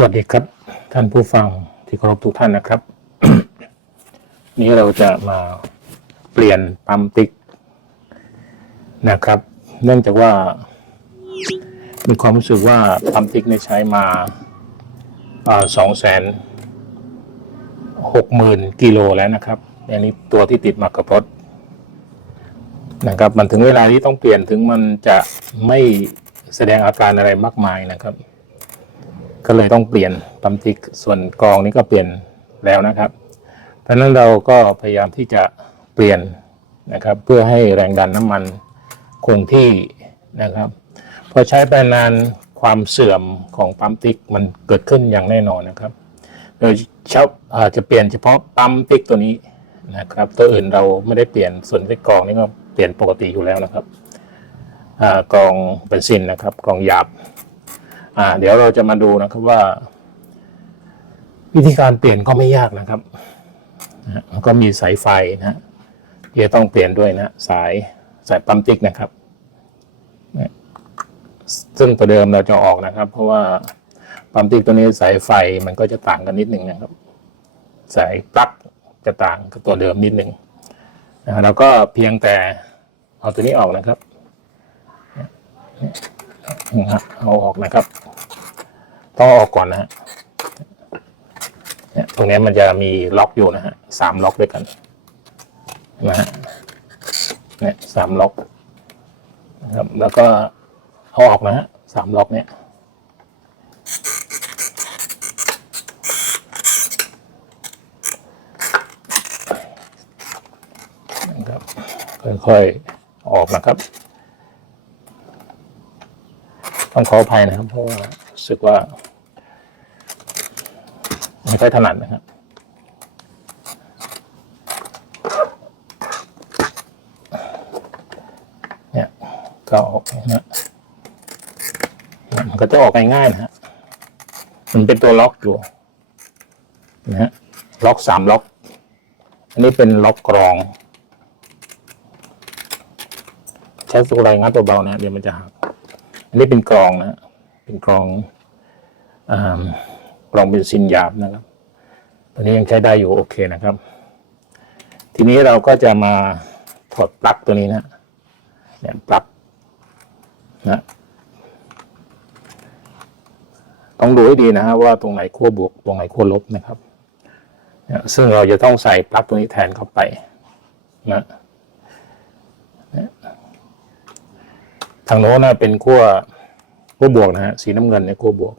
สวัสดีครับ ท่านผู้ฟังที่เคารพทุกท่านนะครับ นี้เราจะมาเปลี่ยนปั๊มติ๊กนะครับ เนื่องจากว่า มีความรู้สึกว่าปั๊มติ๊กเนี่ยใช้มาสองแสนหกหมื่นกิโลแล้วนะครับอันนี้ตัวที่ติดมากับรถนะครับ มันถึงเวลาที่ต้องเปลี่ยนถึงมันจะไม่แสดงอาการอะไรมากมายนะครับ ก็เลยต้องเปลี่ยนปั๊มติ๊กส่วนกองนี้ก็เปลี่ยนแล้วนะครับ เพราะฉะนั้นเราก็พยายามที่จะเปลี่ยนนะครับ เพื่อให้แรงดันน้ำมันคงที่นะครับ พอใช้ไปนานความเสื่อมของปั๊มติ๊กมันเกิดขึ้นอย่างแน่นอนนะครับโดยเฉพาะอาจะเปลี่ยนเฉพาะปั๊มติ๊กตัวนี้นะครับ ตัวอื่นเราไม่ได้เปลี่ยนส่วนที่กองนี่ก็เปลี่ยนปกติอยู่แล้วนะครับอกองเบนซินนะครับกองหยาบ อ่า เดี๋ยวเราจะมาดูนะครับว่า วิธีการเปลี่ยนก็ไม่ยากนะครับนะฮะแล้วก็มีสายไฟนะฮะที่จะต้องเปลี่ยนด้วยนะสายสายปั๊มติ๊กนะครับนะซึ่งตัวเดิมเราจะออกนะครับ เพราะว่าปั๊มติ๊กตัวนี้สายไฟมันก็จะต่างกันนิดหนึ่งนะครับ สายปลั๊กจะต่างกับตัวเดิมนิดหนึ่งนะฮะเราก็เพียงแต่เอาตัวนี้ออกนะครับเอาออกนะครับ ต้องออกก่อนนะฮะเนี่ยตรงนี้มันจะมีล็อกอยู่นะฮะสามล็อกด้วยกันนะฮะเนี่ยสามล็อกนะครับแล้วก็เอาออกนะฮะสามล็อกเนี่ยนะครับค่อยๆออกนะครับ ต้องขออภัยนะครับเพราะว่ารู้สึกว่า ไม่ค่อยถนัดนะครับเนี่ยก็ออกนะฮะมันก็จะออกง่ายๆนะฮะมันเป็นตัวล็อกอยู่นะฮะล็อกสามล็อก อันนี้เป็นล็อกกรอง ใช้ตัวไรงัดเบาๆนะเดี๋ยวมันจะหักอันนี้เป็นกรองนะ เป็นกรองอ่า กรองเป็นซินหยาบนะครับตัวนี้ยังใช้ได้อยู่โอเคนะครับ ทีนี้เราก็จะมาถอดปลั๊กตัวนี้นะเนี่ยปลั๊กนะต้องดูให้ดีนะฮะว่าตรงไหนขั้วบวกตรงไหนขั้วลบนะครับซึ่งเราจะต้องใส่ปลั๊กตัวนี้แทนเข้าไปนะทางโน้นนะเป็นขั้วขั้วบวกนะฮะสีน้ำเงินเนี่ยขั้วบวก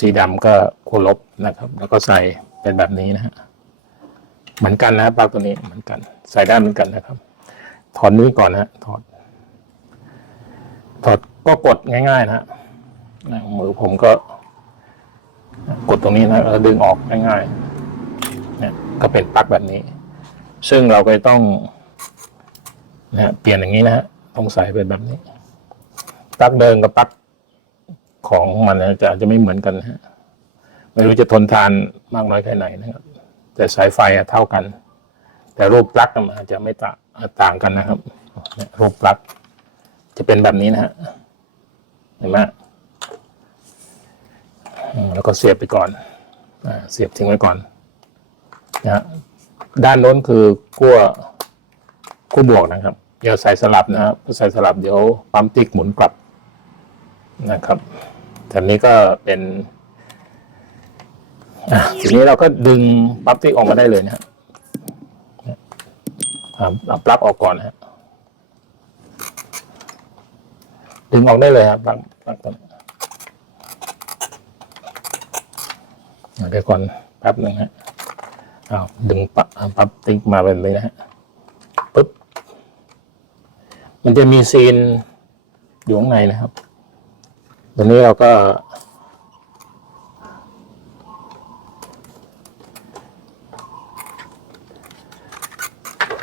สีดำก็ขั้วลบนะครับ แล้วก็ใส่เป็นแบบนี้นะฮะเหมือนกันนะปลั๊กตัวนี้เหมือนกัน ใส่ได้เหมือนกันนะครับ ถอดนี้ก่อนนะถอดถอดก็กดง่ายๆนะฮะมือผมก็ กดตรงนี้นะแล้วดึงออกง่ายๆเนี่ยก็เป็นปลั๊กแบบนี้ ซึ่งเราก็ต้องนะฮะเปลี่ยนอย่างนี้นะฮะต้องใส่เป็นแบบนี้ปลั๊กเดิมกับปลั๊ก ของมันนะจะอาจจะไม่เหมือนกันฮะไม่รู้จะทนทานมากน้อยแค่ไหนนะครับ แต่สายไฟอะเท่ากัน แต่รูปลักมันอาจจะไม่ต่างต่างกันนะครับ รูปลั๊กจะเป็นแบบนี้นะฮะเห็นไหมแล้วก็เสียบไปก่อนอเสียบทิ้งไว้ก่อนนะฮะด้านโน้นคือขั้วขั้วบวกนะครับอย่าใส่สลับนะครับใส่สลับเดี๋ยวปั๊มติ๊กหมุนกลับนะครับ แต่นี้ก็เป็นทีนี้เราก็ดึงปั๊มติ๊กออกมาได้เลยนะฮะอะเอาปลั๊กออกก่อนนะดึงออกได้เลยครับปลั๊กปลั๊กตัวนี้อะเดี๋ยวก่อนแป๊บหนึ่งฮะเอาดึงปั๊บปั๊มติ๊กมาแบบนี้นะฮะปึ๊บ มันจะมีซีนอยู่ข้างในนะครับ ตรงนี้เราก็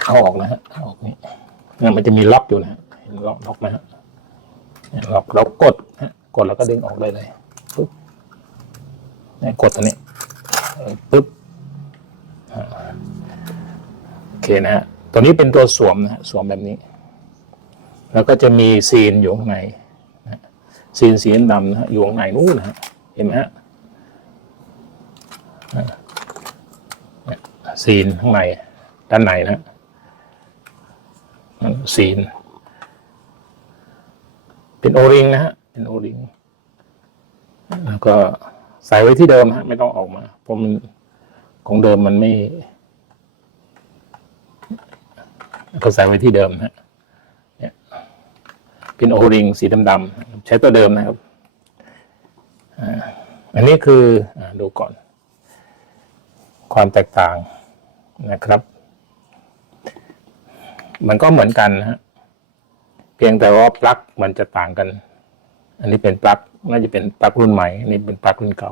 เอาออกนะฮะเอาออกนี่เนี่ยมันจะมีล็อกอยู่นะฮะเห็นล็อกล็อกไหมฮะล็อกเรากดฮะกดแล้วก็ดึงออกได้เลยปุ๊บเนี่ยกดตัวนี้ปุ๊บโอเคนะฮะตัวนี้เป็นตัวสวมนะฮะสวมแบบนี้ แล้วก็จะมีซีนอยู่ข้างใน ซีนสีดำนะฮะอยู่ข้างในนู้นนะฮะเห็นไหมฮะซีนข้างในด้านในนะซีน เป็นโอริงนะฮะเป็นโอริงแล้วก็ใส่ไว้ที่เดิมฮะไม่ต้องออกมาเพราะมันของเดิมมันไม่ ก็ใส่ไว้ที่เดิมฮะ เป็นโอริงสีดำๆใช้ตัวเดิมนะครับอันนี้คืออดูก่อน ความแตกต่างนะครับ มันก็เหมือนกันนะฮะเพียงแต่ว่าปลั๊กมันจะต่างกัน อันนี้เป็นปลั๊กน่าจะเป็นปลั๊กรุ่นใหม่อันนี้เป็นปลั๊กรุ่นเก่า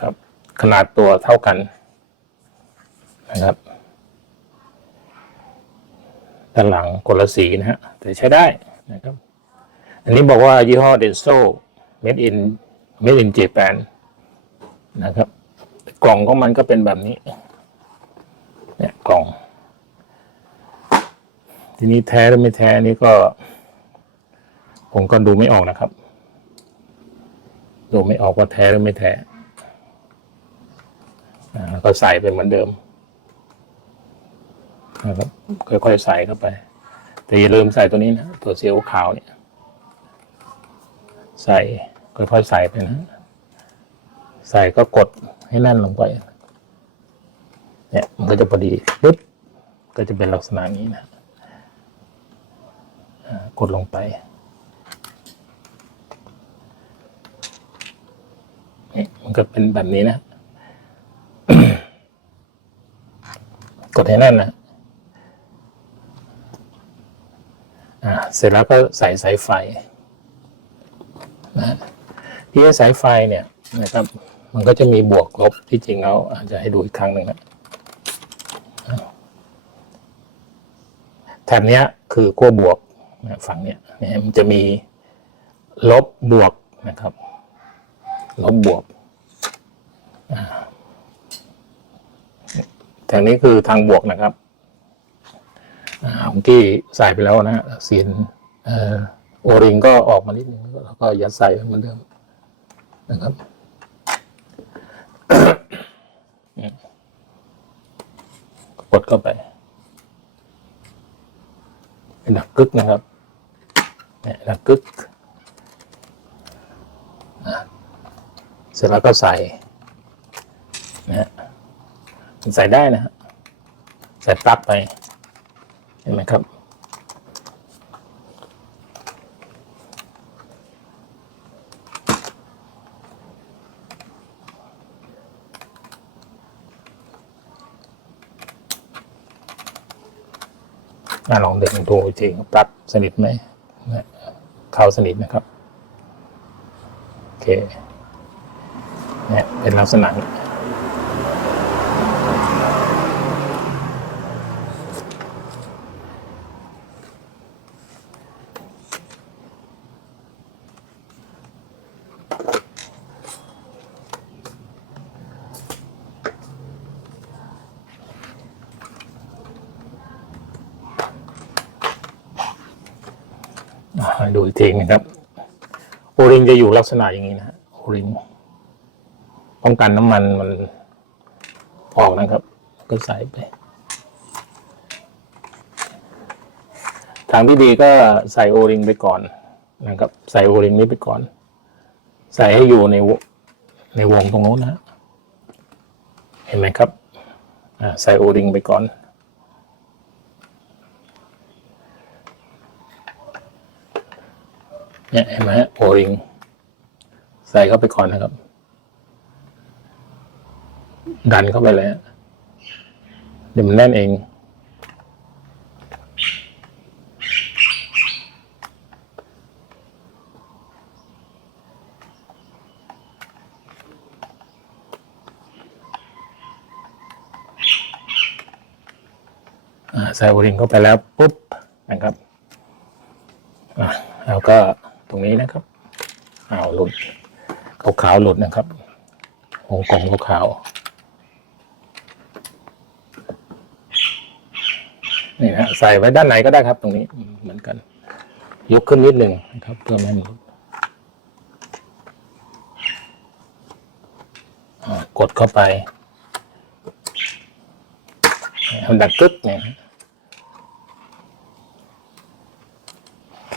ครับ ขนาดตัวเท่ากันนะครับด้านหลังคนละสีนะฮะแต่ใช้ได้ นะครับ อันนี้บอกว่ายี่ห้อเดนโซ made in made in Japan นะครับ กล่องของมันก็เป็นแบบนี้ เนี่ยกล่อง ทีนี้แท้หรือไม่แท้นี่ก็ ผมก็ดูไม่ออกนะครับ ดูไม่ออกว่าแท้หรือไม่แท้อ่าแล้วก็ใส่ไปเหมือนเดิมนะครับค่อยๆใส่เข้าไป แต่อย่าลืมใส่ตัวนี้นะ ตัวเสียวขาวเนี่ย ใส่ค่อยๆใส่ไปนะ ใส่ก็กดให้แน่นลงไป เนี่ย มันก็จะพอดีปึ๊บก็จะเป็นลักษณะนี้นะกดลงไปนี่มันก็เป็นแบบนี้นะ กดให้แน่นนะ อ่า เสร็จแล้วก็ใส่สายไฟนะที่สายไฟเนี่ยนะครับ มันก็จะมีบวกลบที่จริงแล้วอาจจะให้ดูอีกครั้งหนึ่งนะแถบนี้คือขั้วบวกฝั่งเนี้ยมันจะมีลบบวกนะครับ ลบบวกอ่าแถวนี้คือทางบวกนะครับ ขอ่าเมื่อกี้ใส่ไปแล้วนะเสียนโอริงก็ออกมานิดนึงแล้วก็ยัดใส่เหมือนเดิมนะครับกดเข้าไป เป็นดักกึกนะครับเนี่ยดักกึกเสร็จแล้วก็ใส่นะใส่ได้นะฮะใส่ปลั๊กไป ห็นไหมครับอลองเดินดูอีกทีปลั๊กสนิทไหมเข้าสนิทนะครับ โอเคเนี่ยเป็นลักษณะนี้ ดูอีกทีนะครับ โอริงจะอยู่ลักษณะอย่างนี้นะโอริงป้องกันน้ำมันมันออกนะครับ ก็ใส่ไป ทางที่ดีก็ใส่โอริงไปก่อนนะครับ ใส่โอริงนี้ไปก่อน ใส่ให้อยู่ในในวงตรงโน้นนะฮะเห็นไหมครับใส่โอริงไปก่อน เนี่ยเห็นไหมฮะโอริง ใส่เข้าไปก่อนนะครับ ดันเข้าไปเลยฮะเดี๋ยวมันแน่นเอง ใส่โอริงเข้าไปแล้วปุ๊บนะครับอ่าแล้วก็ ตรงนี้นะครับอ้าวหลุดขาวๆหลุดนะครับวงกลมขาวๆนี่นะใส่ไว้ด้านไหนก็ได้ครับ ตรงนี้เหมือนกัน ยกขึ้นนิดหนึ่งนะครับ เพื่อไม่ให้มันหลุดกดเข้าไปมันดังกึกเนี่ยโอเค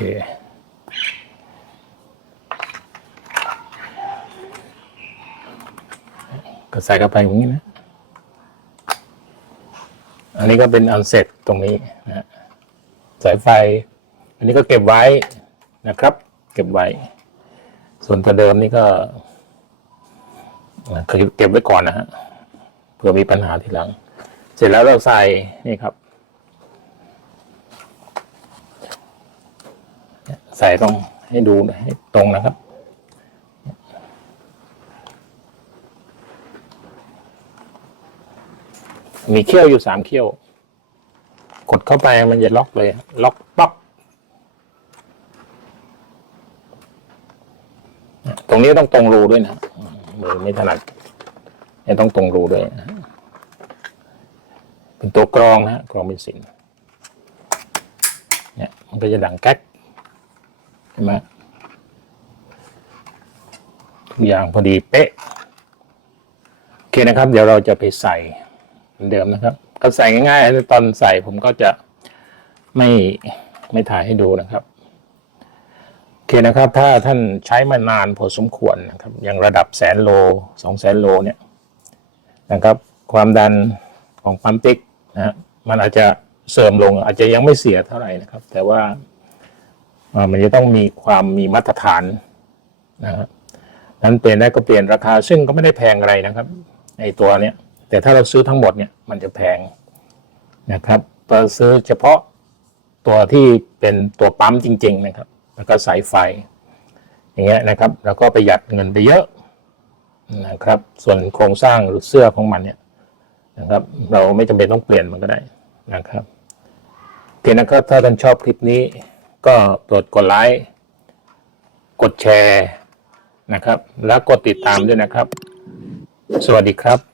ก็ใส่เข้าไปอย่างนี้นะ อันนี้ก็เป็นอันเสร็จตรงนี้นะสายไฟ อันนี้ก็เก็บไว้นะครับ เก็บไว้ ส่วนตัวเดิมนี่ก็เก็บไว้ก่อนนะฮะเผื่อมีปัญหาทีหลัง เสร็จแล้วเราใส่นี่ครับ ใส่ตรงให้ดูให้ตรงนะครับ มีเขี้ยวอยู่สามเขี้ยว กดเข้าไปมันจะล็อกเลย ล็อกป๊อกตรงนี้ต้องตรงรูด้วยนะมือไม่ถนัดเนี่ยต้องตรงรูด้วยนะเป็นตัวกรองนะกรองเป็นสินเนี่ยมันก็จะดังแก๊กเห็นไหมทุกอย่างพอดีเป๊ะโอเคนะครับ เดี๋ยวเราจะไปใส่ มือนเดิมนะครับ ก็ใส่ง่ายๆตอนใส่ผมก็จะไม่ไม่ถ่ายให้ดูนะครับโอเคนะครับ ถ้าท่านใช้มานานพอสมควรนะครับอย่างระดับแสนโลสองแสนโลเนี่ยนะครับ ความดันของปั๊มติ๊กนะฮะมันอาจจะเสื่อมลงอาจจะยังไม่เสียเท่าไหร่นะครับ แต่ว่ามันจะต้องมีความมีมาตรฐานนะครับนั้นเปลี่ยนได้ก็เปลี่ยนราคาซึ่งก็ไม่ได้แพงอะไรนะครับไอตัวเนี้ย แต่ถ้าเราซื้อทั้งหมดเนี่ยมันจะแพงนะครับเราซื้อเฉพาะตัวที่เป็นตัวปั๊มจริง ๆ นะครับ แล้วก็สายไฟ อย่างเงี้ยนะครับแล้วก็ประหยัดเงินไปเยอะนะครับ ส่วนโครงสร้างหรือเสื้อของมันเนี่ยนะครับ เราไม่จำเป็นต้องเปลี่ยนมันก็ได้นะครับโอเคนะครับถ้าท่านชอบคลิปนี้ ก็โปรดกดไลค์กดแชร์นะครับ แล้วกดติดตามด้วยนะครับ สวัสดีครับ